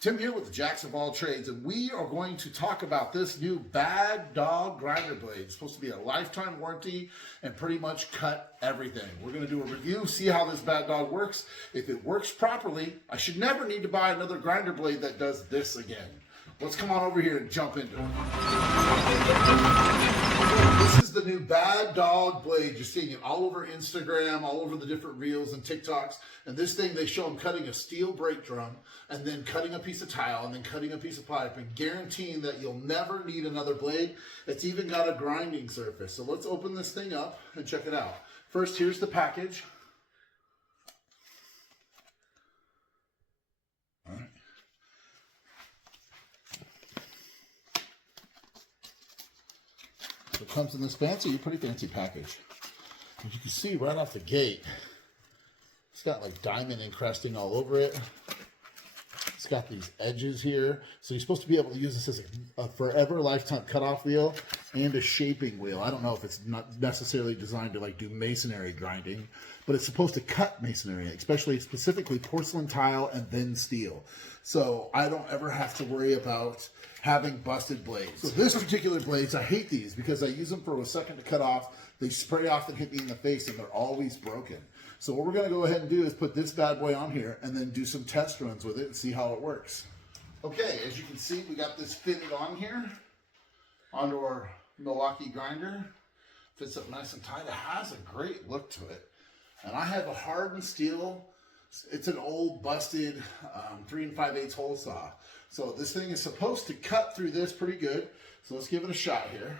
Tim here with the Jacks of all trades, and we are going to talk about this new Bad Dog grinder blade. It's supposed to be a lifetime warranty and pretty much cut everything. We're going to do a review, see how this Bad Dog works. If it works properly, I should never need to buy another grinder blade that does this again. Let's come on over here and jump into it. This is the new Bad Dog blade. You're seeing it all over Instagram, all over the different reels and TikToks. And this thing, they show them cutting a steel brake drum and then cutting a piece of tile and then cutting a piece of pipe and guaranteeing that you'll never need another blade. It's even got a grinding surface. So let's open this thing up and check it out. First, here's the package. All right. So it comes in this pretty fancy package. As you can see right off the gate, it's got like diamond encrusting all over it. It's got these edges here. So you're supposed to be able to use this as a forever lifetime cutoff wheel and a shaping wheel. I don't know if it's not necessarily designed to like do masonry grinding, but it's supposed to cut masonry, specifically porcelain tile and then steel. So I don't ever have to worry about having busted blades. So this particular blades, I hate these because I use them for a second to cut off. They spray off and hit me in the face and they're always broken. So what we're gonna go ahead and do is put this bad boy on here and then do some test runs with it and see how it works. Okay, as you can see, we got this fitted on here onto our Milwaukee grinder. Fits up nice and tight. It has a great look to it. And I have a hardened steel. It's an old busted 3 5/8 hole saw. So this thing is supposed to cut through this pretty good. So let's give it a shot here.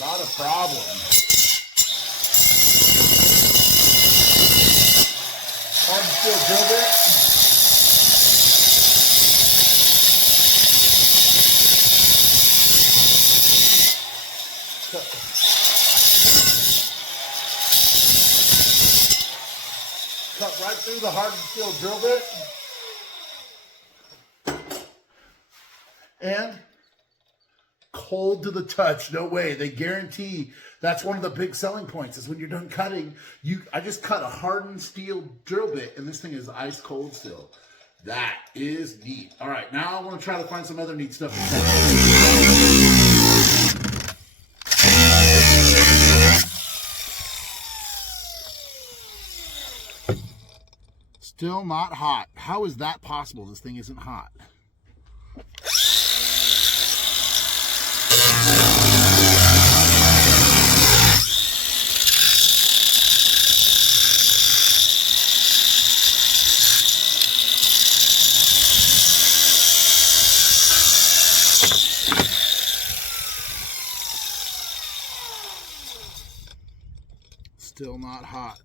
Not a problem. Hard to still drill it. Cut right through the hardened steel drill bit. And cold to the touch. No way. They guarantee that's one of the big selling points is when you're done cutting, I just cut a hardened steel drill bit and this thing is ice cold still. That is neat. All right, now I want to try to find some other neat stuff. Still not hot. How is that possible? This thing isn't hot. Still not hot.